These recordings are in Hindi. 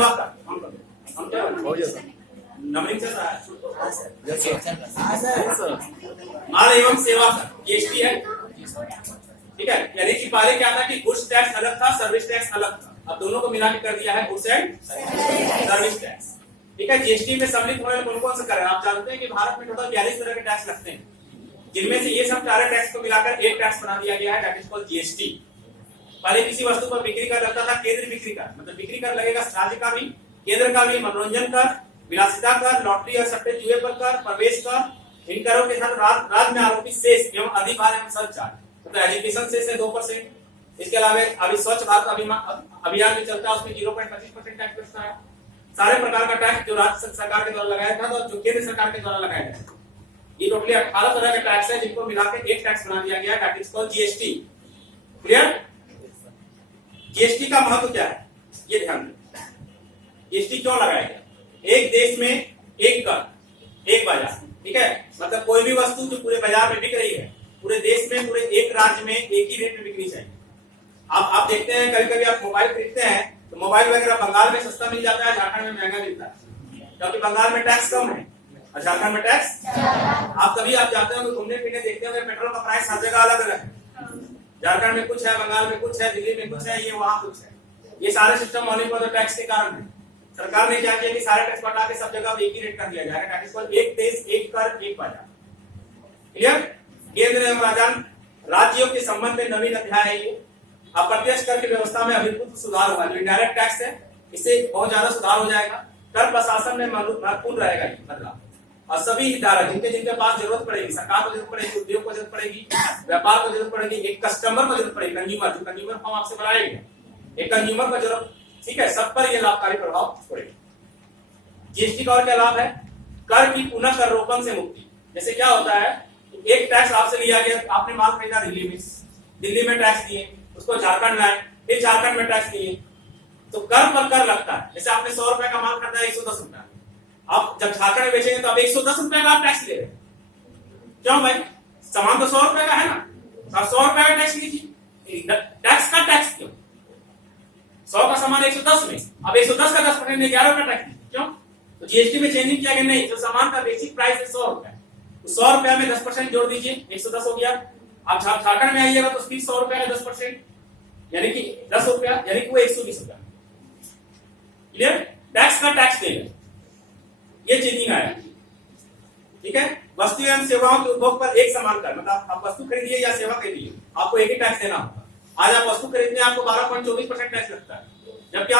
सेवा कर हम क्या नंबरिंग चल रहा है माल एवं सेवा कर जीएसटी है, ठीक है। यानी कि पहले क्या था कि गुड्स टैक्स अलग था, सर्विस टैक्स अलग था, अब दोनों को मिला के कर दिया है गुड्स एंड सर्विस टैक्स, ठीक है। जीएसटी में सम्मिलित होने कौन कौन से कर, आप जानते हैं कि भारत में टोटल 42 तरह के टैक्स लगते हैं, जिनमें से ये सब सारे टैक्स को मिलाकर एक टैक्स बना दिया गया है, दैट इज कॉल्ड जीएसटी। पहले किसी वस्तु पर बिक्री कर लगता था केंद्र बिक्री कर, मतलब बिक्री कर लगेगा राज्य का भी, केंद्र का भी, मनोरंजन कर, विलासिता कर, लॉटरी और सट्टे जुए पर कर, प्रवेश कर, इन करों के साथ राज्य में आरोपित शेष एवं अधिभार एवं सरचार्ज, मतलब एजुकेशन शेष है 2%। इसके अलावा अभी स्वच्छ भारत अभियान भी चलता है, उसमें 0.25% टैक्स बचता है। सारे प्रकार का टैक्स जो राज्य सरकार के द्वारा लगाया था और जो केंद्र सरकार के द्वारा लगाया गया, ये टोटली 18 तरह के टैक्स है, जिनको मिलाकर एक टैक्स बना दिया गया, that is called GST. Clear? GST का महत्व क्या है ये ध्यान दें। जीएसटी क्यों लगाया गया? एक देश में एक कर, एक बाजार, ठीक है। मतलब कोई भी वस्तु जो पूरे बाजार में बिक रही है, पूरे देश में, पूरे एक राज्य में एक ही रेट में बिकनी चाहिए। आप देखते हैं कभी कभी आप मोबाइल खरीदते हैं तो मोबाइल वगैरह बंगाल में सस्ता मिल जाता है, झारखंड में महंगा मिलता है, क्योंकि बंगाल में टैक्स कम है और झारखंड में टैक्स। आप कभी आप जाते हो घूमने फिरने, देखते हो पेट्रोल का प्राइस हर जगह अलग अलग है, झारखंड में कुछ है, बंगाल में कुछ है, दिल्ली में कुछ है, ये वहां कुछ है। ये सारे सिस्टम होने पर टैक्स के कारण है। सरकार ने क्या किया कि सारे टैक्स बढ़ा के सब जगह एक ही रेट कर दिया जाएगा, दैट इज कॉल्ड एक देश एक कर एक बाजार। क्लियर? केंद्र एवं राज्यों के संबंध में नवीन अध्याय है ये। अप्रत्यक्ष कर की व्यवस्था में अभूतपूर्व सुधार हुआ, जो इनडायरेक्ट टैक्स है इससे बहुत ज्यादा सुधार हो जाएगा। कर प्रशासन में महत्वपूर्ण रहेगा ये बदलाव, और सभी हितधारक जिनके जिनके पास जरूरत पड़ेगी, सरकार को जरूरत पड़ेगी, उद्योग को जरूरत पड़ेगी, व्यापार को जरूरत पड़ेगी, एक कस्टमर को जरूरत पड़ेगी, कंज्यूमर, जो कंज्यूमर फॉर्म आपसे बनाएगा, एक कंज्यूमर को जरूरत, ठीक है, सब पर ये लाभकारी प्रभाव पड़ेगा। जीएसटी का और क्या लाभ है? कर की पुनः कर रोपण से मुक्ति। जैसे क्या होता है, एक टैक्स आपसे लिया गया, आपने माल खरीदा दिल्ली में टैक्स दिए, उसको झारखंड लाए, फिर झारखंड में टैक्स दिए, तो कर पर कर लगता है। जैसे आपने 100 रुपए का माल खरीदा 110 रुपया, आप जब झारखंड में बेचेंगे तो आप 110 रुपए का आप टैक्स ले रहे हैं। क्यों भाई? सामान तो 100 रुपए का है ना, आप 100 रुपए का टैक्स लीजिए। टैक्स का टैक्स क्यों? 100 का सामान 110 में, अब 110 का 10% में 11 रुपया टैक्स, क्यों? तो जीएसटी में चेंजिंग किया गया नहीं, जो सामान का बेसिक प्राइस है 100 रुपया, तो 100 रुपया में 10% जोड़ दीजिए, 110 हो गया। आप झारखंड में आइएगा तो फिर 100 रुपया में 10%, यानी कि 10 रुपया, यानी कि वो 120 रुपया। क्लियर? टैक्स का टैक्स देगा, ये चेंजिंग आया, ठीक है। वस्तु एवं सेवाओं के उपभोग पर एक समान कर, मतलब आप वस्तु खरीदिए या सेवा खरीदिए, आपको एक ही टैक्स देना होगा। आज आप वस्तु खरीदने आपको 12.24% टैक्स लगता है, जबकि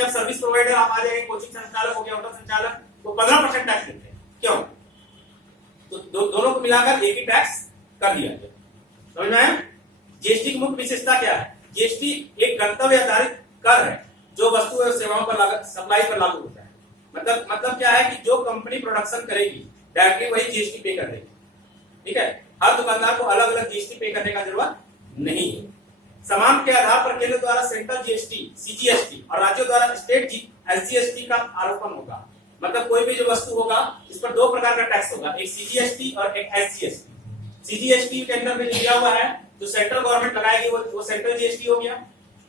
आप सर्विस प्रोवाइडर, आप आ जाएंगे, कोचिंग संचालक हो गया, होटल संचालक, तो 15% टैक्स देते हैं। क्यों? तो दोनों को मिलाकर एक ही टैक्स कर दिया गया। समझ में आया? जीएसटी की मुख्य विशेषता क्या है? जीएसटी एक गंतव्य आधारित कर है जो वस्तु एवं सेवाओं पर लागत सप्लाई पर लागू होता है। मतलब क्या है कि जो कंपनी प्रोडक्शन करेगी डायरेक्टली वही जीएसटी पे कर देगी, ठीक है। हर दुकानदार को अलग अलग जीएसटी पे करने का जरूरत नहीं है। समान के आधार पर केंद्र द्वारा सेंट्रल जीएसटी सीजीएसटी और राज्यों द्वारा स्टेट एसजीएसटी का आरोपण होगा। मतलब कोई भी जो वस्तु होगा इस पर दो प्रकार का टैक्स होगा, एक सीजीएसटी और एक एसजीएसटी। सीजीएसटी के अंदर में दिया हुआ है जो सेंट्रल गवर्नमेंट लगाएगी वो सेंट्रल जीएसटी हो गया,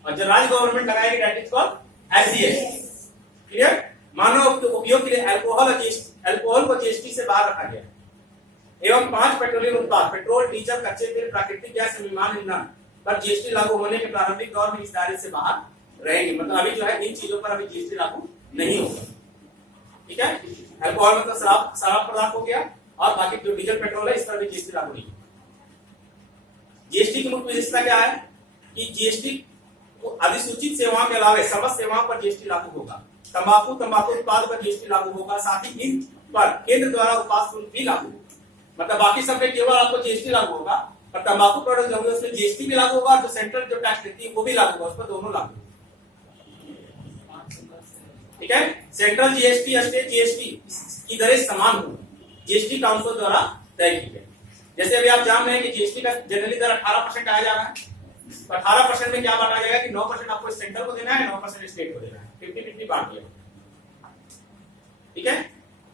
और जो राज्य गवर्नमेंट लगाएगी that is called SGST. Clear? मानव उपयोग के लिए अल्कोहल को जीएसटी से बाहर रखा गया एवं 5 पेट्रोलियम उत्पाद, पेट्रोल, डीजल, कच्चे तेल, प्राकृतिक गैस, विमान ईंधन पर जीएसटी लागू होने के प्रारंभिक दौर में इस दायरे से बाहर रहेंगे। मतलब अभी जो है इन चीजों पर अभी जीएसटी लागू नहीं होगा, ठीक है। अल्कोहल मतलब शराब पदार्थ हो गया, और बाकी जो डीजल पेट्रोल है इस पर भी जीएसटी लागू नहीं। जीएसटी की मुख्य विशेषता क्या है कि जीएसटी अधिसूचित सेवाओं के अलावा समस्त सेवाओं पर जीएसटी लागू होगा। तंबाकू उत्पाद पर जीएसटी लागू होगा, साथ ही इन पर केंद्र द्वारा उत्पाद शुल्क भी लागू होगा। मतलब बाकी सब पे केवल आपको जीएसटी लागू होगा, और तंबाकू प्रोडक्ट जो है उसमें जीएसटी भी लागू होगा, जो सेंट्रल जो टैक्स देती है वो भी लागू होगा, उस पर दोनों लागू, ठीक है। सेंट्रल जीएसटी स्टेट जीएसटी की दरें समान होगी, जीएसटी काउंसिल द्वारा तय की गई। जैसे अभी आप जान रहे हैं कि जीएसटी का जनरली दर 18% आया जा रहा है, तो 18% में क्या बांटा जाएगा कि 9% आपको सेंट्रल को देना है, 9% स्टेट को देना है, 50-50 बांट दिया, ठीक है।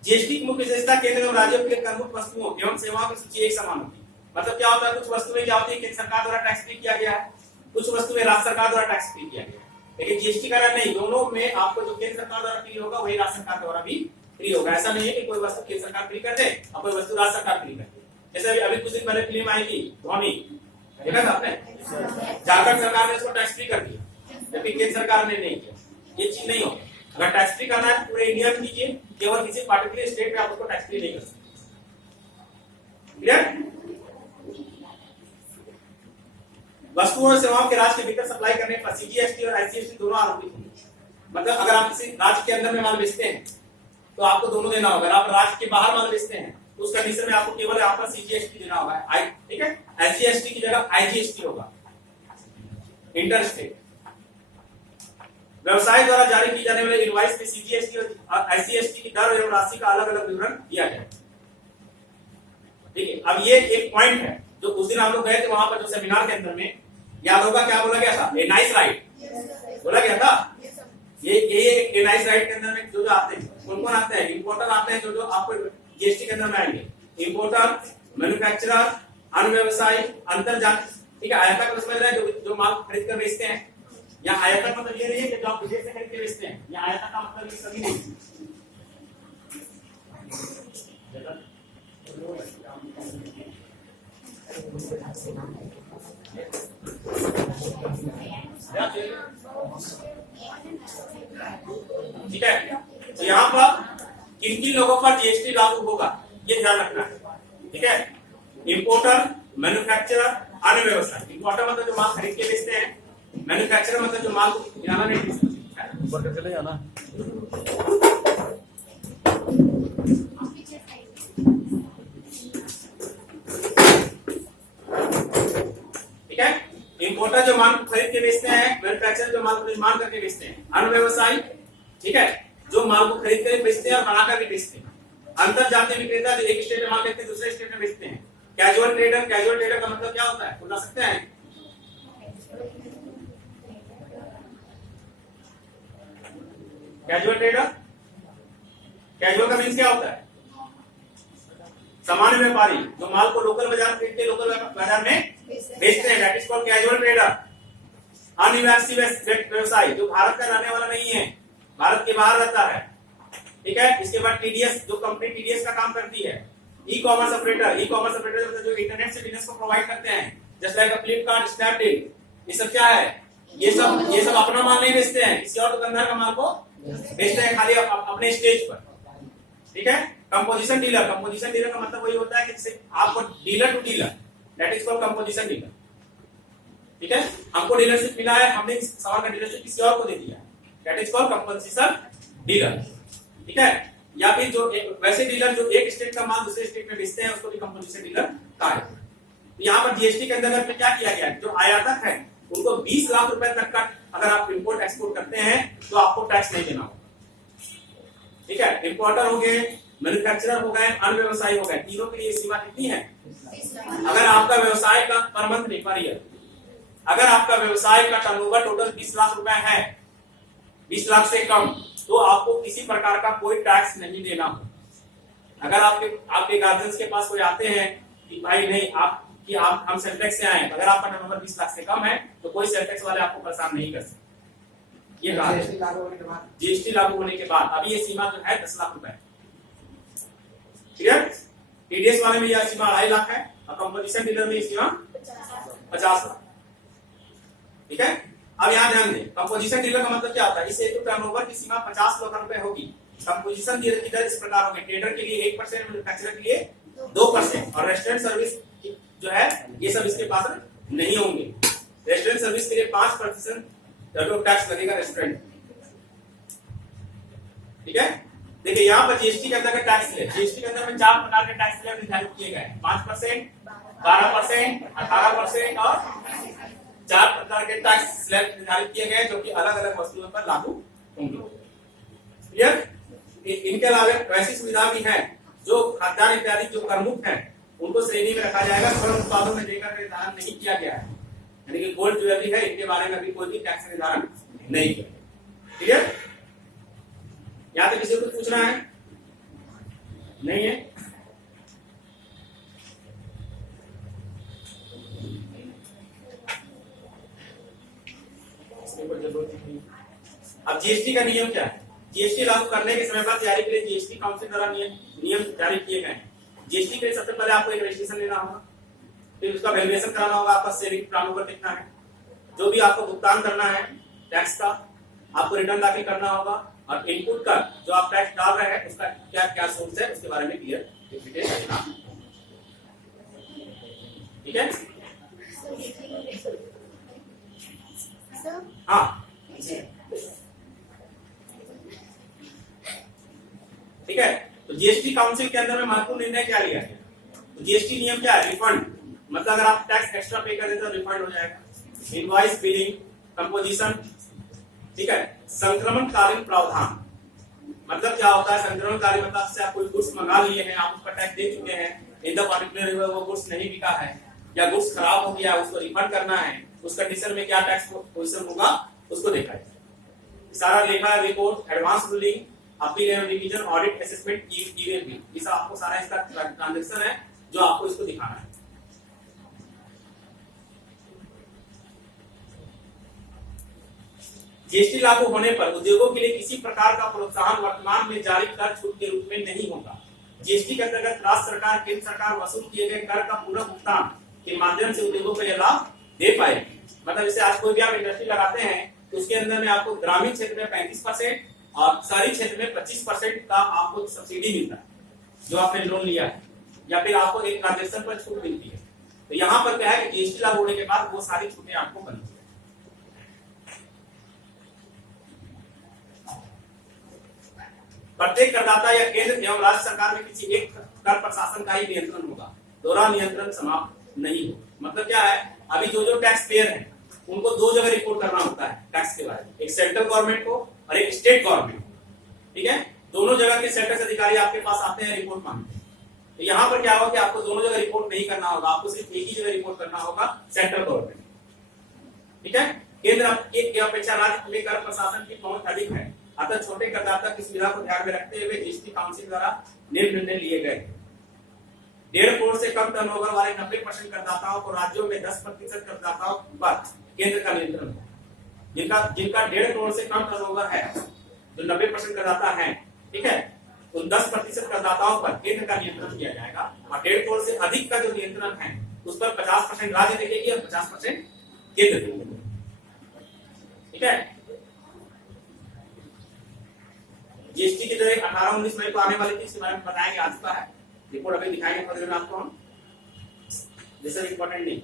जीएसटी की मुख्य विशेषता केंद्र एवं राज्यों के प्रमुख वस्तुओं एवं सेवाओं की सूची एक समान होती है। मतलब क्या होता है, कुछ वस्तुएं क्या होती है केंद्र सरकार द्वारा टैक्स फ्री किया गया है, कुछ वस्तुएं राज्य सरकार द्वारा टैक्स फ्री किया गया है। लेकिन जीएसटी का नहीं, दोनों में आपको जो केंद्र सरकार द्वारा फ्री होगा वही राज्य सरकार द्वारा भी फ्री होगा। ऐसा नहीं है कि कोई वस्तु केंद्र सरकार फ्री कर दे और कोई वस्तु राज्य सरकार फ्री कर दे। जैसे अभी कुछ दिन पहले फिल्म आई थी धोनी, देखा था आपने? झारखंड सरकार ने इसको टैक्स फ्री कर दिया जबकि केंद्र सरकार ने नहीं किया। ये चीज नहीं होगी। अगर टैक्स फ्री करना है पूरे इंडिया में कीजिए, केवल किसी पार्टिकुलर स्टेट में आप उसको टैक्स फ्री नहीं कर सकते। क्लियर? वस्तुओं और सेवाओं के राज्य के भीतर सप्लाई करने पर सीजीएसटी और एसजीएसटी दोनों आरोपित होंगे। मतलब अगर आप किसी राज्य के अंदर में माल बेचते हैं तो आपको दोनों देना होगा। अगर आप राज्य के बाहर माल बेचते हैं तो उस कंडीशन में आपको केवल आपका सीजीएसटी देना होगा। ठीक है, एसजीएसटी की जगह आईजीएसटी होगा, इंटर स्टेट। व्यवसाय द्वारा जारी की जाने वाले इनवॉइस में सीजीएसटी और एसजीएसटी की दर एवं राशि का अलग अलग विवरण दिया गया है। ठीक है, अब ये एक पॉइंट है जो उस दिन हम लोग गए थे वहां पर जो सेमिनार के अंदर में, याद होगा क्या बोला गया था? ए नाइस राइट बोला गया था। ये ए नाइस राइट के अंदर में जो आते हैं कौन कौन आते हैं? इंपोर्टर आते हैं जो आपको जीएसटी के अंदर में आएंगे। इंपोर्टर, मैन्युफैक्चरर, अनव्यवसायी, अंतरजात। ठीक है, आयातक समझ रहे हैं जो माल खरीद कर बेचते हैं। या आयातक मतलब ये नहीं है कि जो आप विदेश से खरीद के बेचते हैं। या आयातक का मतलब ये सभी नहीं। ठीक है, तो यहाँ पर किन किन लोगों पर जीएसटी लागू होगा ये ध्यान रखना है। ठीक है, इंपोर्टर, मैन्युफैक्चरर, अनव्यवसायी। इंपोर्टर मतलब जो माल खरीद के बेचते हैं, मैन्युफैक्चरर मतलब जो माल बनाना नहीं ऊपर चले जाना। ठीक है, इंपोर्टर जो माल खरीद के बेचते हैं, मैन्युफैक्चरर जो माल को निर्माण करके बेचते हैं, अनव्यवसायी ठीक है जो माल को खरीद कर बेचते हैं और बनाकर भी बेचते हैं, अंतरजातीय विक्रेता जो एक स्टेट में माल बेचते हैं दूसरे स्टेट में बेचते हैं, कैजुअल ट्रेडर। कैजुअल ट्रेडर का मतलब क्या होता है बता सकते हैं? कैजुअल ट्रेडर, कैजुअल का मीन्स क्या होता है? सामान्य व्यापारी जो माल को लोकल बाजार खरीद के लोकल बाजार में बेचते हैं, that is called casual trader. अनिवासी व्यवसायी जो भारत का रहने वाला नहीं है, भारत के बाहर रहता है। ठीक है, इसके बाद टीडीएस जो कंपनी टीडीएस का काम करती है। E commerce operator, e commerce operator मतलब जो इंटरनेट से बिजनेस को प्रोवाइड करते हैं, जैसे लाइक फ्लिपकार्ट, स्नैपडील। ये सब क्या है? ये सब अपना माल नहीं बेचते हैं, किसी और दुकानदार का माल को बेचते हैं खाली अपने स्टेज पर। ठीक है, कंपोजिशन डीलर, कंपोजिशन डीलर का मतलब वही होता है कि जैसे आपको dealer to dealer, that is called composition dealer. ठीक है, हमको डीलरशिप मिला है, हमने सामान का डीलरशिप किसी और को दे दिया, that is called composition dealer. ठीक है, या फिर जो वैसे डीलर जो एक स्टेट का माल दूसरे स्टेट में बेचते हैं उसको भी कंपोजिशन डीलर कहा है। तो यहाँ पर जीएसटी के अंदर क्या किया गया है? जो आयातक है उनको 20 लाख रुपए तक का अगर आप इंपोर्ट एक्सपोर्ट करते हैं तो आपको टैक्स नहीं देना होगा। ठीक है, इंपोर्टर हो गए, मैन्युफैक्चरर हो गए, अनव्यवसायी हो गए, तीनों के लिए सीमा कितनी है? अगर आपका व्यवसाय का पर मंथ नहीं पर ईयर, अगर आपका व्यवसाय का टर्नओवर टोटल 20 लाख रुपए है, 20 लाख से कम, तो आपको किसी प्रकार का कोई टैक्स नहीं देना हो। अगर आपके गार्जियंस के पास कोई आते हैं कि भाई नहीं आप हम सेल टैक्स से आए, अगर आपका टर्नओवर 20 लाख से कम है तो कोई सेल टैक्स वाले आपको परेशान नहीं कर सकते। ये जीएसटी लागू होने के बाद अभी ये सीमा जो है 10 लाख रुपए। क्लियर? टीडीएस वाले में यह सीमा 2.5 लाख है और कंपोजिशन डीलर में सीमा 50 लाख। ठीक है, अब यहाँ ध्यान दें, कंपोजिशन डीलर का मतलब क्या होता है? इसे टर्नओवर की सीमा 50 लाख रुपए होगी। कंपोजिशन डीलर की दर इस प्रकार होगी, ट्रेडर के लिए 1%, मैन्युफैक्चरर के लिए 2% और रेस्टोरेंट सर्विस जो है ये सब इसके पास नहीं होंगे। रेस्टोरेंट सर्विस के लिए 5% टैक्स लगेगा रेस्टोरेंट। ठीक है, देखिए यहाँ पर जीएसटी के अंदर का टैक्स है, जीएसटी के अंदर में 4 प्रकार के टैक्स निर्धारित किए गए हैं, 5%, 12%, 18% और 4 प्रकार के टैक्स स्लैब निर्धारित किए गए जो कि अलग अलग वस्तुओं पर लागू होंगे। क्लियर? इनके अलावा वैसी सुविधा भी है जो खाद्यान्न इत्यादि जो प्रमुख है उनको श्रेणी में रखा जाएगा, स्वर्ण उत्पादों में देकर निर्धारण नहीं किया गया है। यानी कि गोल्ड ज्वेलरी है, इनके बारे में अभी कोई भी टैक्स निर्धारण नहीं किया। क्लियर? यहाँ तक किसी को पूछना है? नहीं है? इसके ऊपर जरूरत नहीं। जीएसटी का नियम क्या है? जीएसटी लागू करने के समय पर तैयारी के लिए जीएसटी काउंसिल द्वारा नियम जारी किए गए हैं। जीएसटी के लिए सबसे पहले आपको एक रजिस्ट्रेशन लेना होगा, फिर उसका वैल्यूएशन कराना होगा, आपका सेविंग प्लान पर देखना है, जो भी आपको भुगतान करना है टैक्स का आपको रिटर्न दाखिल करना होगा, और इनपुट का जो आप टैक्स डाल रहे हैं उसका क्या क्या सोर्स है उसके बारे में क्लियर डिटेल लिखना। ठीक है? हाँ ठीक है। तो जीएसटी काउंसिल के अंदर में महत्वपूर्ण निर्णय क्या लिया गया? तो जीएसटी नियम क्या है? रिफंड, मतलब अगर आप टैक्स एक्स्ट्रा पे कर देते तो रिफंड हो जाएगा। इनवॉइस बिलिंग, कंपोजिशन, ठीक है। संक्रमणकालीन प्रावधान, मतलब क्या होता है संक्रमणकालीन? मतलब से आप कोई गुड्स मंगा लिए हैं, आप उस पर टैक्स दे चुके हैं, इन द पर्टिकुलर वो गुड्स नहीं बिका है या गुड्स खराब हो गया, उसको रिफंड करना है, उस कंडीशन में क्या टैक्स पोजीशन होगा उसको देखा है। सारा लेखा report, advance ruling, appeal revision, audit, assessment, EVM, ये सब आपको सारा इसका ट्रांजैक्शन है जो आपको इसको दिखाना है। जीएसटी लागू होने पर उद्योगों के लिए किसी प्रकार का प्रोत्साहन वर्तमान में जारी कर छूट के रूप में नहीं होगा। जीएसटी के अंतर्गत राज्य सरकार, केंद्र सरकार वसूल किए गए कर का पूरा भुगतान के माध्यम से उद्योगों को यह लाभ दे पाएगी। मतलब जैसे आज कोई भी आप इंडस्ट्री लगाते हैं तो उसके अंदर में आपको ग्रामीण क्षेत्र में 35% और शहरी क्षेत्र में 25% का आपको सब्सिडी मिलता है जो आपने लोन लिया है, या फिर आपको एक ट्रांजेक्शन पर छूट मिलती है। तो यहाँ पर क्या है कि जीएसटी लागू होने के बाद वो सारी छूटें आपको बनती है। प्रत्येक करदाता या केंद्र एवं राज्य सरकार में किसी एक कर प्रशासन का ही नियंत्रण होगा, दोहरा नियंत्रण समाप्त नहीं हो। मतलब क्या है, अभी जो टैक्स पेयर है उनको दो जगह रिपोर्ट करना होता है टैक्स के बारे में, एक सेंट्रल गवर्नमेंट को और एक स्टेट गवर्नमेंट को। ठीक है, दोनों जगह के सेंट्रल अधिकारी आपके पास आते हैं, रिपोर्ट मांगते हैं। तो यहाँ पर क्या होगा कि आपको दोनों जगह रिपोर्ट नहीं करना होगा, आपको सिर्फ एक ही जगह रिपोर्ट करना होगा, सेंट्रल गवर्नमेंट। ठीक है, केंद्र की अपेक्षा राज्य में कर प्रशासन की पहुंच अधिक है, अतः छोटे करदाता की सुविधा को ध्यान में रखते हुए जीएसटी काउंसिल द्वारा निर्णय लिए गए। 1.5 करोड़ से कम टर्नओवर वाले 90% करदाताओं को राज्यों में 10% करदाताओं पर केंद्र का नियंत्रण है। जिनका 1.5 करोड़ से कम टर्नओवर है, जो 90% करदाता है, ठीक है, उन 10% करदाताओं पर केंद्र का नियंत्रण किया जाएगा, और 1.5 करोड़ से अधिक का जो नियंत्रण है उस पर 50% राज्य देखेगी और 50% केंद्र देखेगी। ठीक है, जीएसटी की जो 18-19 मई को आने वाली थी इसके बारे में बताया आ चुका है, रिपोर्ट अभी दिखाएंगे फर्दर में आपको हम, जैसे इम्पोर्टेंट नहीं।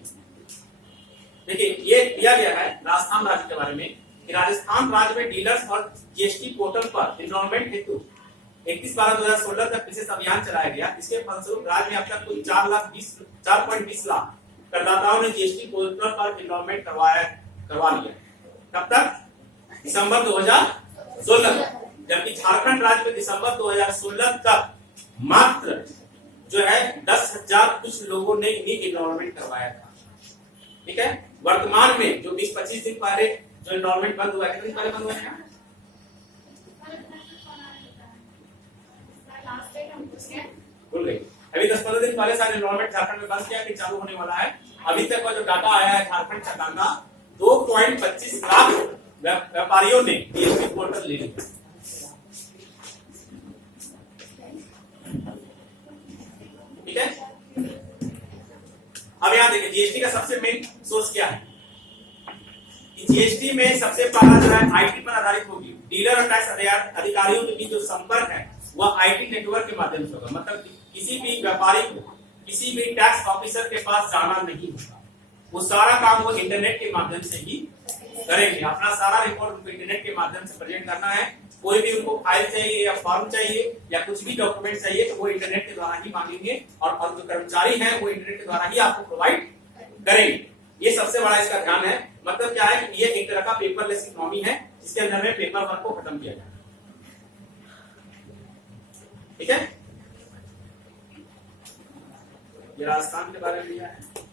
देखिए ये दिया गया है राजस्थान राज्य के बारे में कि राजस्थान राज्य में डीलर्स और जीएसटी पोर्टल पर एनरोलमेंट हेतु 31/12/2016 तक विशेष अभियान चलाया गया। इसके फलस्वरूप राज्य में अब तक कुल 4.20 लाख करदाताओं ने जीएसटी पोर्टल पर एनरोलमेंट करवा लिया। कब तक? दिसंबर 2016 तक। जबकि झारखंड राज्य में दिसंबर 2016 तक मात्र जो है 10,000 कुछ लोगों ने ही एनरोलमेंट करवाया था। ठीक है, वर्तमान में जो 20-25 दिन पहले जो एनरोलमेंट बंद हुआ है, कितने दिन पहले बंद हुआ है? भूल गई। अभी 10-15 दिन पहले सारे एनरोलमेंट झारखंड में बंद किया, फिर चालू होने वाला है। अभी तक का जो डाटा आया है झारखंड सरकार का, 2.25 लाख व्यापारियों ने जीएसटी पोर्टल ले लिया। ठीक है, अब यहां देखिए जीएसटी का सबसे मेन सोर्स क्या है कि जीएसटी में सबसे पहला जो है आईटी पर आधारित होगी। डीलर और टैक्स अधिकारियों के बीच जो संपर्क है वह आईटी नेटवर्क के माध्यम से होगा। मतलब किसी भी व्यापारी को किसी भी टैक्स ऑफिसर के पास जाना नहीं होगा, वो सारा काम वो इंटरनेट के माध्यम से ही करेंगे। अपना सारा रिपोर्ट उनको इंटरनेट के माध्यम से प्रेजेंट करना है। कोई भी उनको फाइल चाहिए या फॉर्म चाहिए या कुछ भी डॉक्यूमेंट चाहिए तो वो इंटरनेट के द्वारा ही मांगेंगे, और जो कर्मचारी हैं वो इंटरनेट के द्वारा ही आपको प्रोवाइड करेंगे। ये सबसे बड़ा इसका ध्यान है। मतलब क्या है कि ये एक तरह का पेपरलेस इकोनॉमी है, जिसके अंदर में पेपर वर्क को खत्म किया जाए। ठीक है, ये राजस्थान के बारे में लिया है।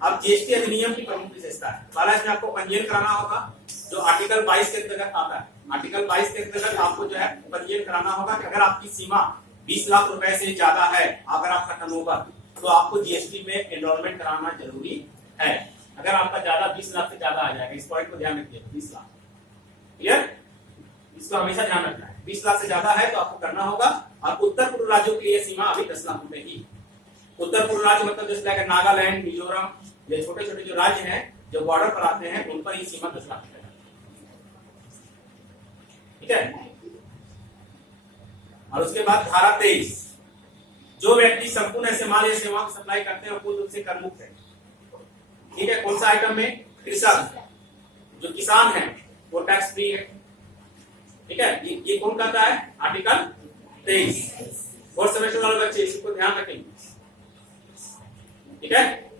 अब जीएसटी अधिनियम की प्रमुख विशेषता है। पहला इसमें आपको पंजीयन कराना होगा, जो आर्टिकल 22 के अंतर्गत आता है। आर्टिकल 22 के अंतर्गत आपको जो है पंजीयन कराना होगा कि अगर आपकी सीमा 20 लाख रुपए से ज्यादा है, अगर आपका टर्नओवर, तो आपको जीएसटी में एनरोलमेंट कराना जरूरी है। अगर आपका ज्यादा 20 लाख से ज्यादा आ जाएगा, इस पॉइंट को ध्यान रखिए, 20 लाख, क्लियर, इसको हमेशा ध्यान रखना है। 20 लाख से ज्यादा है तो आपको करना होगा। और उत्तर पूर्व राज्यों के लिए सीमा अभी 10 लाख रुपए ही। उत्तर पूर्व राज्य मतलब जैसे लाइक नागालैंड, मिजोरम, ये छोटे छोटे जो राज्य हैं जो बॉर्डर पर आते हैं उन पर ये सीमा 10 लाख रुपए है, ठीक है। और उसके बाद धारा 23, जो व्यक्ति संपूर्ण ऐसे माल या सेवाओं की सप्लाई करते हैं वो पूर्ण रूप से कर मुक्त है, ठीक है। कौन सा आइटम में? कृषक, जो किसान है वो टैक्स फ्री है, ठीक है। ये कौन कहता है? आर्टिकल 23। फोर्थ सेमेस्टर वाले बच्चे इसको ध्यान रखेंगे, ठीक है।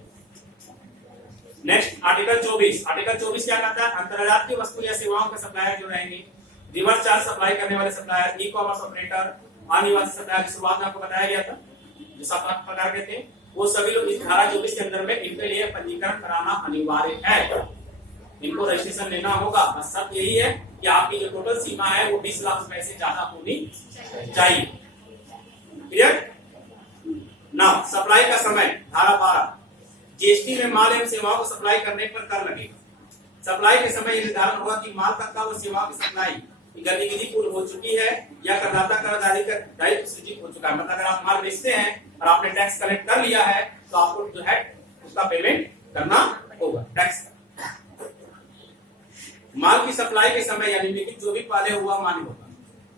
Next article 24। आर्टिकल 24 क्या कहता है? अंतरराष्ट्रीय वस्तु या सेवाओं के सप्लायर जो रहेंगे, रिवर्स चार्ज सप्लाई करने वाले सप्लायर, ई कॉमर्स ऑपरेटर, अनिवासी सप्लायर, शुरुआत में आपको बताया गया था जो 7 प्रकार के थे, वो सभी लोग इस धारा 24 के अंदर में इनके लिए पंजीकरण कराना अनिवार्य है, इनको रजिस्ट्रेशन लेना होगा। बस सब यही है कि आपकी जो टोटल सीमा है वो 20 लाख रुपए से ज्यादा होनी चाहिए, क्लियर। नाउ सप्लाई का समय, धारा 12, जीएसटी में माल एवं सेवाओं को सप्लाई करने पर कर लगेगा। सप्लाई के समय यह निर्धारण होगा कि माल तक व सेवाओं की सप्लाई की गतिविधि पूर्ण हो चुकी है या करदाता का दायित्व सृजित हो चुका है। मतलब अगर आप माल बेचते हैं और आपने टैक्स कलेक्ट कर लिया है तो आपको जो है उसका पेमेंट करना होगा, टैक्स का। माल की सप्लाई के समय यानी लिखित जो भी पहले हुआ मान्य होगा।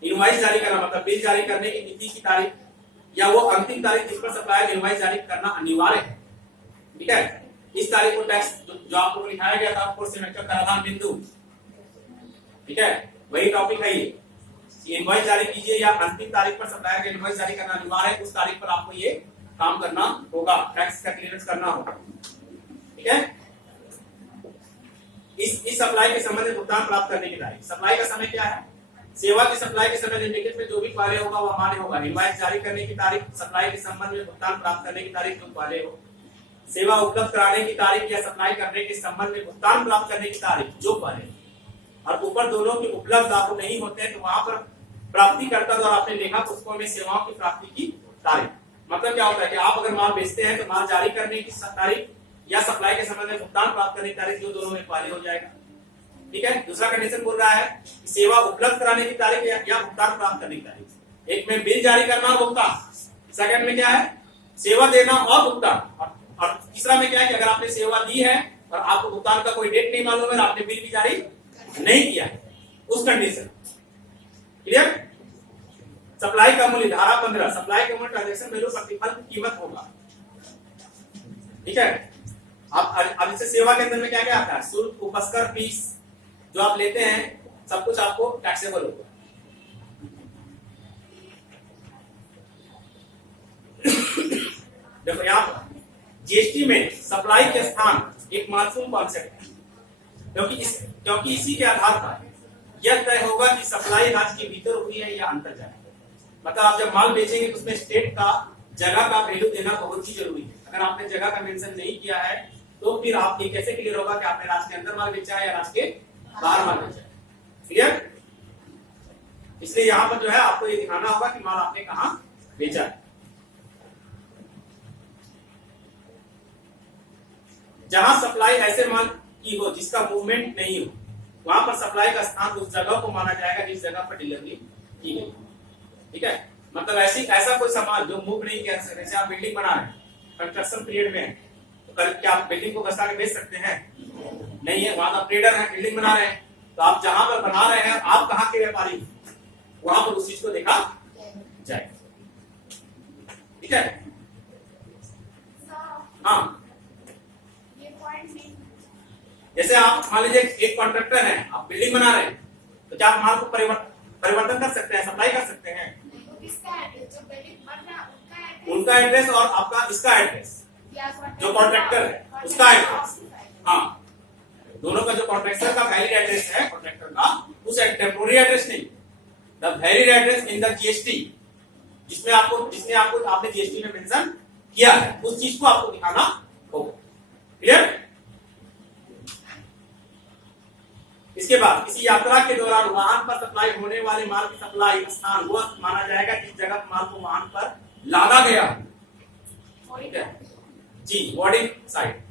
इनवॉइस जारी करना मतलब बिल जारी करने की तिथि की तारीख या वो अंतिम तारीख जिस पर सप्लायर इनवॉइस जारी करना अनिवार्य है, ठीक है। इस तारीख को टैक्स जो आपको लिखाया गया था फोर्थ सेमेस्टर कराधान बिंदु, ठीक है, वही टॉपिक है ये। इनवॉइस जारी कीजिए या अंतिम तारीख पर सप्लायर का इनवॉइस जारी करना अनिवार्य है, उस तारीख पर आपको ये काम करना होगा, टैक्स का क्लियरेंस करना होगा, ठीक है। इस सप्लाई के संबंध में भुगतान प्राप्त करने की तारीख। सप्लाई का समय क्या है? सेवा की सप्लाई के समय निम्नलिखित में जो भी पहले होगा वह मान्य होगा। इनवॉइस जारी करने की तारीख, सप्लाई के संबंध में भुगतान प्राप्त करने की तारीख जो पहले हो, सेवा उपलब्ध कराने की तारीख या सप्लाई करने के संबंध में भुगतान प्राप्त करने की तारीख जो पहले, और ऊपर दोनों के उपलब्ध आपको नहीं होते हैं तो वहां पर प्राप्तिकर्ता द्वारा आपने लिखा पुस्तकों में सेवाओं की प्राप्ति की तारीख। मतलब क्या होता है कि आप अगर माल बेचते हैं तो माल जारी करने की तारीख या सप्लाई के संबंध में भुगतान प्राप्त करने की तारीख जो दोनों में पहले हो जाएगा, ठीक है। दूसरा कंडीशन बोल रहा है कि सेवा उपलब्ध कराने की तारीख या भुगतान प्राप्त करने की तारीख। एक में बिल जारी करना और भुगतान, सेकंड में क्या है? सेवा देना और भुगतान, और तीसरा में क्या है कि अगर आपने सेवा दी है और आपको भुगतान का कोई डेट नहीं मालूम है, आपने बिल भी जारी नहीं किया है, उस कंडीशन, क्लियर। सप्लाई का मूल्य, धारा 15, सप्लाई का मूल्य ट्रांजैक्शन वैल्यू प्रतिफल की कीमत होगा, ठीक है। अब इससे सेवा के अंदर में क्या क्या आता है? शुल्क, उपस्कर, फीस जो आप लेते हैं सब कुछ आपको टैक्सेबल होगा। देखो यहाँ पर जीएसटी में सप्लाई के स्थान एक महत्वपूर्ण कॉन्सेप्ट है, क्योंकि इसी के आधार पर यह तय होगा कि सप्लाई राज्य के भीतर हुई है या अंतर जाए। मतलब आप जब माल बेचेंगे तो उसमें स्टेट का, जगह का वैल्यू देना बहुत ही जरूरी है। अगर आपने जगह का मेंशन नहीं किया है तो फिर आप ये कैसे क्लियर होगा कि आपने राज्य के अंदर माल बेचा है या राज्य के बाहर माल बेचा है, क्लियर। इसलिए यहाँ पर जो है आपको ये दिखाना होगा कि माल आपने कहाँ बेचा है। जहां सप्लाई ऐसे माल की हो जिसका मूवमेंट नहीं हो, वहां पर सप्लाई का स्थान उस जगह को माना जाएगा जिस जगह पर डिलीवरी की गई, ठीक है। मतलब ऐसा कोई सामान जो मूव नहीं कर सकते, जैसे आप बिल्डिंग बना रहे हैं, कंस्ट्रक्शन पीरियड में तो क्या आप बिल्डिंग को घसा के बेच सकते हैं? नहीं है। वहां आप ट्रेडर हैं, बिल्डिंग बना रहे हैं, तो आप जहां पर बना रहे हैं आप कहाँ के व्यापारी, वहां पर उस चीज को देखा जाए, ठीक है। हाँ, जैसे आप मान लीजिए एक कॉन्ट्रैक्टर है, आप बिल्डिंग बना रहे हैं, तो क्या आप माल को परिवर्तन कर सकते हैं, सप्लाई कर सकते हैं? उनका एड्रेस और आपका इसका एड्रेस, जो कॉन्ट्रैक्टर है उसका एड्रेस, हाँ, दोनों का जो कॉन्ट्रैक्टर का वैलिड एड्रेस है कॉन्ट्रैक्टर का, उस टेम्पोररी एड्रेस नहीं, the valid address in the GST, जिसमें आपने जीएसटी में मेंशन किया है, उस चीज को आपको दिखाना होगा, क्लियर। इसके बाद किसी यात्रा के दौरान वाहन पर सप्लाई होने वाले माल की सप्लाई स्थान वह माना जाएगा जिस जगह माल को वाहन पर लादा गया, ठीक है जी, बोर्डिंग साइड,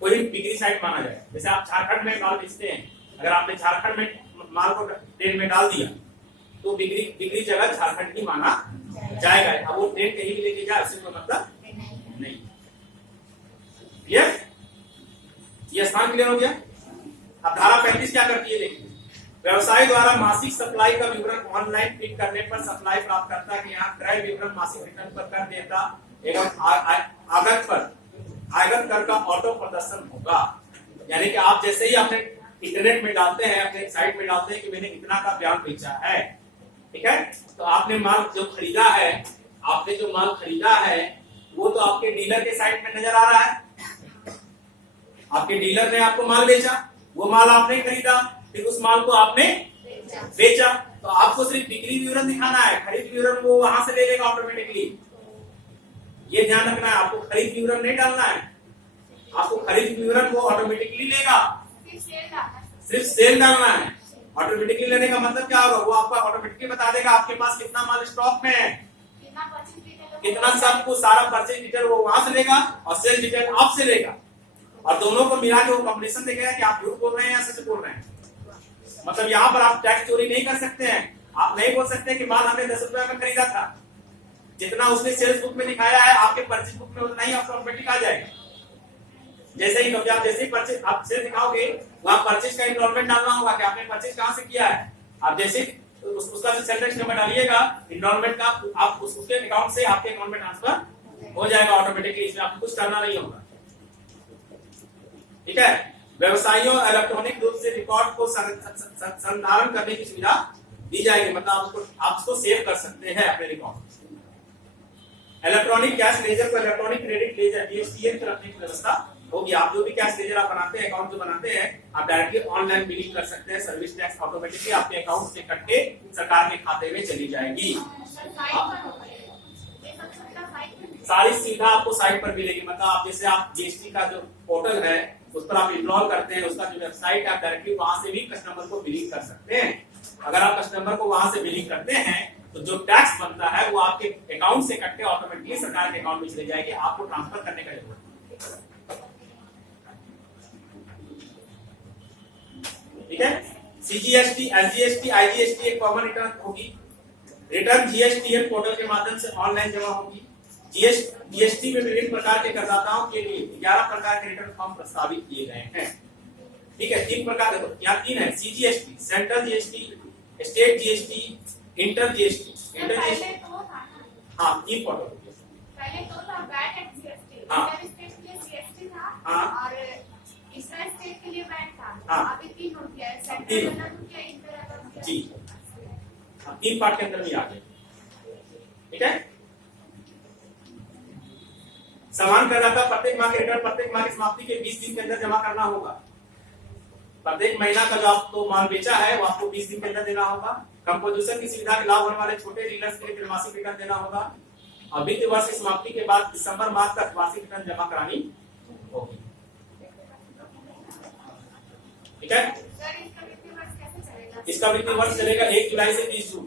कोई बिक्री साइट माना जाए। जैसे आप झारखंड में माल बेचते हैं, अगर आपने झारखंड में माल को ट्रेन में डाल दिया तो बिक्री जगह झारखंड की माना जाएगा। अब वो ट्रेन कहीं भी लेके जाए उससे कोई मतलब नहीं। ये स्थान क्लियर हो गया। अब धारा 35 क्या करती है देखिए, व्यवसाय द्वारा मासिक सप्लाई का विवरण ऑनलाइन क्लिक करने पर सप्लाई प्राप्तकर्ता के यहाँ क्रय विवरण मासिक रिटर्न पर कर देता एवं आगत कर का ऑटो प्रदर्शन होगा। यानी कि आप जैसे ही अपने इंटरनेट में डालते हैं, अपने साइट में डालते हैं कि मैंने इतना का बयान बेचा है, ठीक है, तो आपने माल जो खरीदा है, आपने जो माल खरीदा है वो तो आपके डीलर के साइट में नजर आ रहा है। आपके डीलर ने आपको माल बेचा, वो माल आपने खरीदा, फिर उस माल को आपने बेचा, तो आपको सिर्फ बिक्री विवरण दिखाना है, खरीद विवरण वो वहां से ले लेगा ऑटोमेटिकली। ये ध्यान रखना है, आपको खरीद विवरण नहीं डालना है, आपको खरीद विवरण वो ऑटोमेटिकली लेगा, सिर्फ सेल डालना है। ऑटोमेटिकली लेने का मतलब क्या होगा, वो आपको ऑटोमेटिकली बता देगा आपके पास कितना माल स्टॉक में है, कितना, सब कुछ सारा परचेज डिटेल वो वहां से लेगा और सेल डिटेल आपसे लेगा, और दोनों को मिला के वो कॉम्बिनेशन देखेगा कि आप झूठ बोल रहे हैं या सच बोल रहे हैं। मतलब यहाँ पर आप टैक्स चोरी नहीं कर सकते हैं। आप नहीं बोल सकते कि माल हमने 10 रुपए में खरीदा था, जितना उसने सेल्स बुक में दिखाया है आपके परचेज बुक में उतना ही आपको ऑटोमेटिक आ जाएगा। जैसे ही कभी आप जैसे ही परचेज आप सेल दिखाओगे, वहां परचेज का इनरोलमेंट डालना होगा कि आपने परचेज कहां से किया है। आप जैसे उसका जो सेल टैक्स नंबर डालिएगा, इनरोलमेंट का आप उसके अकाउंट से आपके अकाउंट में ट्रांसफर हो जाएगा ऑटोमेटिकली, इसमें आपको कुछ करना नहीं होगा। ठीक है, व्यवसायियों इलेक्ट्रॉनिक रूप से रिकॉर्ड को संधारण करने की सुविधा दी जाएगी, मतलब आप उसको सेव कर सकते हैं अपने रिकॉर्ड। इलेक्ट्रॉनिक कैश लेजर को इलेक्ट्रॉनिक क्रेडिट लेजर DSTN रखने की व्यवस्था होगी। आप जो भी कैश लेजर आप बनाते हैं, अकाउंट जो बनाते हैं, आप डायरेक्टली ऑनलाइन बिलिंग कर सकते हैं। सर्विस टैक्स ऑटोमेटिकली आपके अकाउंट से कट के सरकार के खाते में चली जाएगी। सारी सुविधा आपको साइट पर मिलेगी। मतलब आप जैसे आप GST का जो पोर्टल है उस पर आप इनरोल करते हैं, उसका जो वेबसाइट है, आप डायरेक्टली वहां से भी कस्टमर को बिलिंग कर सकते हैं। अगर आप कस्टमर को वहां से बिलिंग करते हैं तो जो टैक्स बनता है वो आपके अकाउंट से कट के ऑटोमेटिकली सरकार के अकाउंट में चले जाएगी, आपको ट्रांसफर करने का जरूरत नहीं। ठीक है, CGST, SGST, IGST एक कॉमन रिटर्न होगी। रिटर्न GSTN पोर्टल के माध्यम से ऑनलाइन जमा होगी। GST में विभिन्न प्रकार के करदाताओं के लिए 11 प्रकार के रिटर्न फॉर्म प्रस्तावित किए गए हैं। ठीक है, 3 प्रकार देखो, यहाँ 3 है, CGST, central GST, state GST, inter GST। हाँ, 3 पोर्टल पहले तो था वैट एंड GST, हाँ, इंटर स्टेट के लिए GST था, हाँ, और इंटर स्टेट के लिए वैट था। हाँ, अभी 3 हो गया है, सेंट्रल अलग हो गया, इंटर अलग हो गया। जी, 3 पार्ट के अंदर भी आ गए। ठीक है, समान करदाता प्रत्येक माह के रिटर्न प्रत्येक माह की समाप्ति के 20 दिन के अंदर जमा करना होगा। प्रत्येक महीना का जो आपको माल बेचा है वो आपको 20 दिन के अंदर देना होगा। कंपोजिशन की सुविधा के लाभ होने वाले छोटे डीलर्स के लिए त्रैमासिक रिटर्न देना होगा, और वित्तीय वर्ष की समाप्ति के बाद दिसंबर माह तक वार्षिक रिटर्न जमा करानी होगी। ठीक है, सर इसका वित्तीय वर्ष कैसे चलेगा? इसका वित्तीय वर्ष चलेगा 1 जुलाई से 30 जून।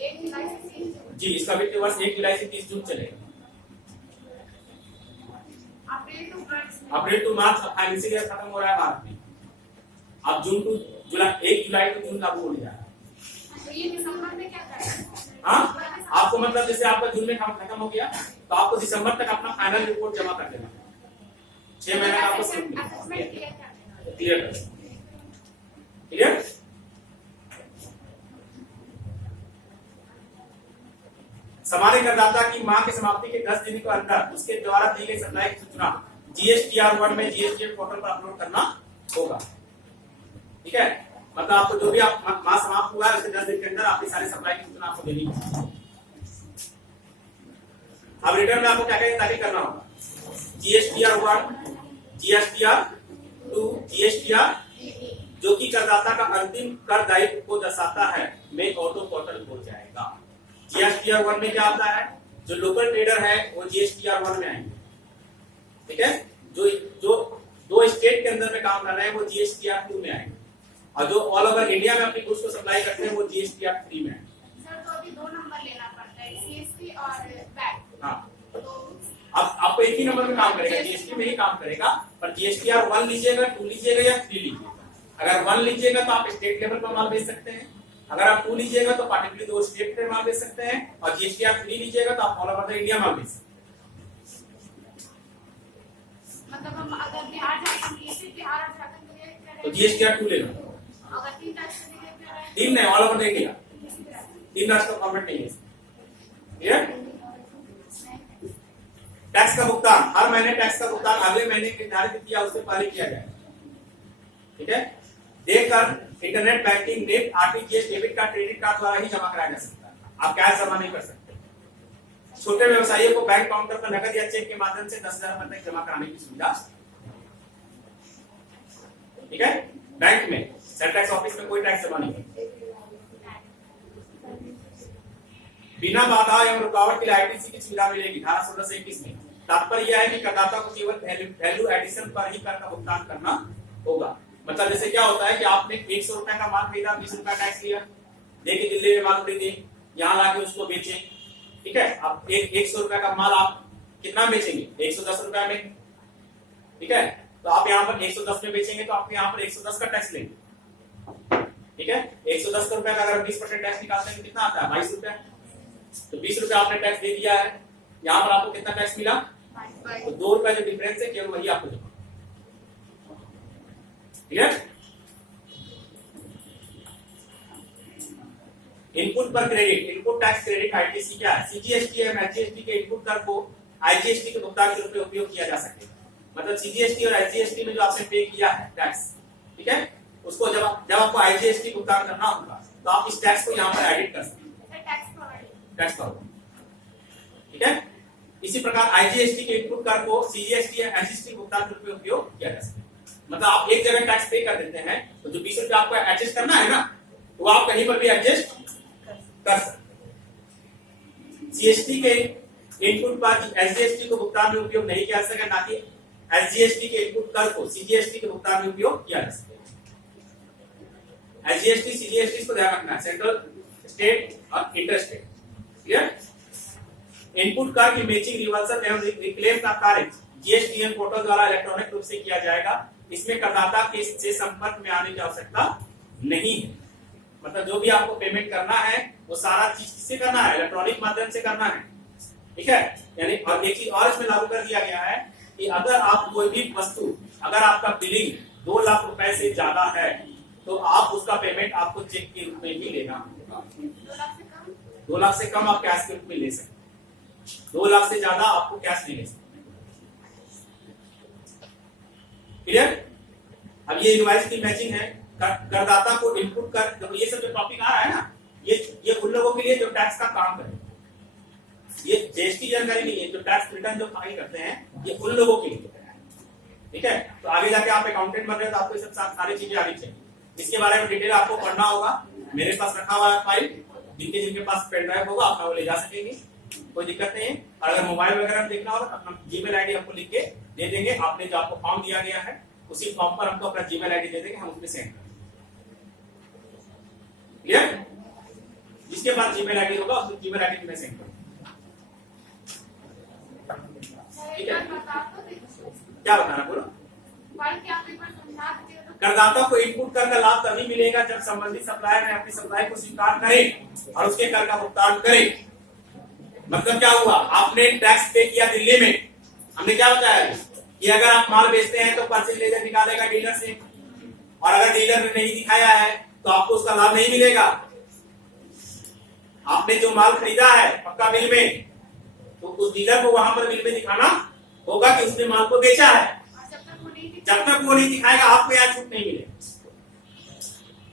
1 जुलाई से 30 जून। जी, इसका वित्तीय वर्ष 1 जुलाई से 30 जून चलेगा। अप्रैल टू मार्च फाइनेंशियल ईयर खत्म हो रहा है भारत में। अब जून to July, 1 July to June लागू होने जा रहा है। तो ये दिसंबर में क्या करेंगे? हाँ, आपको मतलब जैसे आपका जून में काम खत्म हो गया तो आपको दिसंबर तक अपना फाइनल रिपोर्ट जमा कर देना। 6 महीने का आपको क्लियर कर देना। क्लियर? सामान्य करदाता की माह की समाप्ति के 10 दिन के अंदर उसके द्वारा दी गई सप्लाई की सूचना GSTR1 में GSTN पोर्टल पर अपलोड करना होगा। ठीक है, मतलब आपको जो भी आप माह समाप्त हुआ है उसके 10 दिन के अंदर आपकी सारी सप्लाई की सूचना आपको देनी है। अब रिटर्न में आपको क्या क्या दाखिल करना होगा? GSTR1, GSTR2, GSTR जो कि करदाता का अंतिम कर दायित्व को दर्शाता है में ऑटो पोर्टल हो जाएगा। GSTR1 में क्या आता है? जो लोकल ट्रेडर है वो GSTR1 में आएंगे। ठीक है, जो 2 स्टेट के अंदर में काम कर रहे हैं वो GSTR2 में आएंगे, और जो ऑल ओवर इंडिया में अपनी गुड्स को सप्लाई करते हैं वो GSTR3 में आएंगे। सर तो अभी 2 नंबर लेना पड़ता है, CST और वैट। हाँ, अब आपको एक ही नंबर में काम करेगा, GST में ही काम करेगा, पर GSTR 1 लीजिएगा, 2 लीजिएगा या 3 लीजिएगा। अगर 1 लीजिएगा तो आप स्टेट लेवल पर माल बेच सकते हैं, अगर आप 2 लीजिएगा तो पार्टिकुलरली 2 स्टेट पे माल बेच सकते हैं, और GSTR 3 लीजिएगा तो आप ऑल ओवर द इंडिया माल बेच सकते मतलब हम अगर बिहार झारखंड लिए थे, बिहार और झारखंड के लिए हैं। तो GSTR 2 ले लो, अगर 3 राज्य के लिए कर रहे हैं 3 नहीं, ऑल ओवर द इंडिया, 3 राज्य का फॉर्मेट नहीं है। क्लियर? टैक्स का भुगतान हर महीने, टैक्स का भुगतान अगले महीने निर्धारित किया उससे पहले किया जाए। ठीक है? देकर internet banking, net, RTGS, debit card, credit card द्वारा ही जमा कराया जा सकता है, आप कैश जमा नहीं कर सकते। छोटे व्यवसायियों को बैंक काउंटर पर नकद या चेक के माध्यम से 10,000 रुपए तक जमा कराने की सुविधा। ठीक है? बैंक में सेल टैक्स ऑफिस में कोई टैक्स जमा नहीं है। बिना बाधा एवं रुकावट के लिए आईटीसी की सुविधा मिलेगी धारा 16 से 21 में। तात्पर्य यह है कि करदाता को केवल वैल्यू एडिशन पर ही कर का भुगतान करना होगा। मतलब जैसे क्या होता है कि आपने 100 रुपए का माल खरीदा, 20 रुपया टैक्स लिया, लेके दिल्ली में माल खरीदे, यहाँ लाके उसको बेचे। ठीक है? अब 100 रुपए का माल आप कितना बेचेंगे? 110 रुपया में। ठीक है? तो आप यहाँ पर 110 में बेचेंगे तो आप यहाँ पर 110 का टैक्स लेंगे। ठीक है? 110 रुपए का अगर 20% टैक्स निकालते हैं तो कितना आता है? 22 रुपया। तो 20 रुपया आपने टैक्स दे दिया है, यहाँ पर आपको कितना टैक्स मिला? तो 2 रुपया जो डिफरेंस है केवल वही आपको जमा। ठीक है? इनपुट पर credit, input tax credit ITC क्या है? सीजीएसटी एवं एचजीएसटी के इनपुट कर को आईजीएसटी के भुगतान के रूप में उपयोग किया जा सकेगा। मतलब सीजीएसटी और एचजीएसटी में जो आपने पे किया है टैक्स, ठीक है, उसको जब आपको आईजीएसटी भुगतान करना होगा तो आप इस टैक्स को यहाँ पर एडिट कर सकते हैं, टैक्स फॉरवर्ड। ठीक है? इसी प्रकार आईजीएसटी के इनपुट कर को सीजीएसटी या एचजीएसटी भुगतान के रूप में उपयोग किया जा सकता है। मतलब आप एक जगह टैक्स पे कर देते हैं तो जो 20 रुपया आपको एडजस्ट करना है ना, वो आप कहीं पर भी एडजस्ट कर सकते। जीएसटी के इनपुट पर एसजीएसटी को भुगतान में उपयोग नहीं किया जा सके, ना कि एसजीएसटी के इनपुट कर को सीजीएसटी के भुगतान में उपयोग किया जा सके। एसजीएसटी सीजीएसटी को ध्यान रखना है, सेंट्रल, स्टेट और इंटर स्टेट। क्लियर? इनपुट कर की मैचिंग, रिवर्सल एवं रिक्लेम का कार्य जीएसटीएन पोर्टल द्वारा इलेक्ट्रॉनिक रूप से किया जाएगा। इसमें करदाता के से संपर्क में आने की आवश्यकता नहीं है। मतलब जो भी आपको पेमेंट करना है वो सारा चीज किससे करना है? इलेक्ट्रॉनिक माध्यम से करना है। ठीक है? यानी और एक चीज और इसमें लागू कर दिया गया है कि अगर आप कोई भी वस्तु, अगर आपका बिलिंग 2 लाख रुपए से ज्यादा है तो आप उसका पेमेंट आपको चेक के रूप में ही लेना होगा। 2 लाख से कम आप कैश के रूप में ले सकते, 2 लाख से ज्यादा आपको कैश नहीं ले सकते। क्लियर? अब ये इनवॉइस की मैचिंग है, करदाता को इनपुट कर, जब ये सब जो टॉपिक आ रहा है ना, ये उन लोगों के लिए जो टैक्स का काम करें। ये जीएसटी जानकारी नहीं है, जो टैक्स रिटर्न जो फाइल करते हैं ये उन लोगों के लिए है। ठीक है? तो आगे जाके आप अकाउंटेंट बन रहे हैं तो आपको ये सब सारी चीजें आनी चाहिए। इसके बारे में डिटेल आपको पढ़ना होगा, मेरे पास रखा हुआ है फाइल, जिनके पास पेन ड्राइव होगा अपना वो ले जा सकेंगे, कोई दिक्कत नहीं है। और अगर मोबाइल वगैरह में देखना होगा तो अपना जीमेल आईडी आपको लिख के दे देंगे। आपने जो आपको फॉर्म दिया गया है उसी फॉर्म पर हमको अपना जीमेल आईडी दे देंगे, हम उसमें सेंड कर देंगे। क्लियर? जिसके पास जीमेल आईडी होगा उसको जीमेल आईडी में सेंड कर देंगे। ठीक है? क्या बताना बोलो? करदाता को इनपुट कर का लाभ तभी मिलेगा जब संबंधित सप्लायर ने अपनी सप्लाई को स्वीकार करे और उसके कर का भुगतान करे। मतलब क्या हुआ? आपने टैक्स पे किया दिल्ली में, हमने क्या बताया कि अगर आप माल बेचते हैं तो परचेज लेजर निकालेगा डीलर से, और अगर डीलर ने नहीं दिखाया है तो आपको उसका लाभ नहीं मिलेगा। आपने जो माल खरीदा है पक्का बिल में, तो उस डीलर को वहां पर बिल में दिखाना होगा कि उसने माल को बेचा है। जब तक वो नहीं दिखाएगा आपको यहाँ छूट नहीं मिलेगी।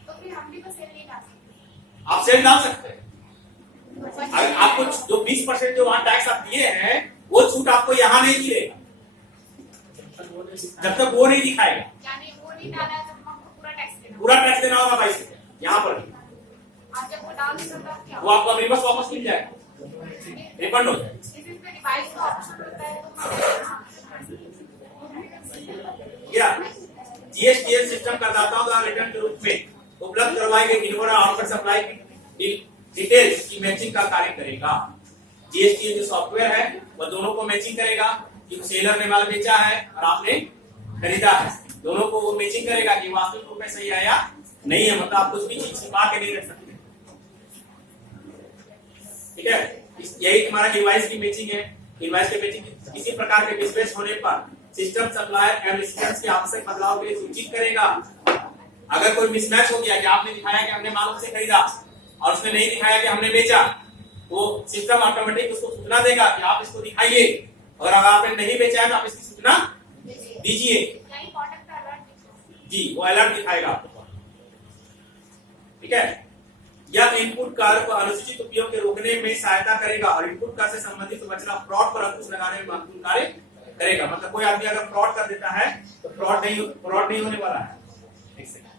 तो फिर हम भी तो सेल नहीं डाल सकते। आप सेल डाल सकते हैं, अगर आपको जो 20% जो वहां टैक्स आप दिए हैं वो छूट आपको यहाँ नहीं मिलेगा जब तक वो नहीं दिखाएगा। यानी वो नहीं डाला है तो हमको पूरा टैक्स देना होगा 22 रुपया यहाँ पर भी। आज जब वो डाल देगा तब क्या? वो आपका रिवर्स वापस मिल जाएगा, रिफंड हो जाएगा। इसमें डिवाइस का ऑप्शन होता है क्या जीएसटीएन सिस्टम करदाताओं द्वारा रिटर्न के रूप में उपलब्ध करवाई गई इनवॉइस और आउटपुट सप्लाई की डिटेल्स की मैचिंग का कार्य करेगा। जीएसटीएन जो सॉफ्टवेयर है वो दोनों को मैचिंग करेगा कि सेलर ने माल बेचा है और आपने खरीदा है, दोनों को वो मैचिंग करेगा कि वास्तविक रूप में सही है या नहीं है। मतलब आप कुछ भी चीज छिपा के नहीं रख सकते। ठीक है, यही तुम्हारा इनवॉइस की मैचिंग है। इनवॉइस की मैचिंग किसी प्रकार के मिसमैच होने पर सिस्टम सप्लायर एवं रेसिपिएंट्स के आवश्यक बदलाव के लिए सूचित करेगा। अगर कोई मिसमैच हो गया कि आपने दिखाया कि हमने माल उससे खरीदा और उसने नहीं दिखाया कि हमने बेचा, वो सिस्टम ऑटोमेटिक उसको सूचना देगा कि आप इसको दिखाइए, और अगर आपने नहीं बेचा है तो आप इसकी सूचना दीजिए। जी, वो अलर्ट दिखाएगा आपको। ठीक है, यह इनपुट कार्य को अनुचित उपयोग के रोकने में सहायता करेगा और इनपुट कार्य से संबंधित बचना फ्रॉड पर अंकुश लगाने में महत्वपूर्ण कार्य करेगा। मतलब कोई आदमी अगर फ्रॉड कर देता है तो फ्रॉड नहीं होने वाला है। एक सेकंड।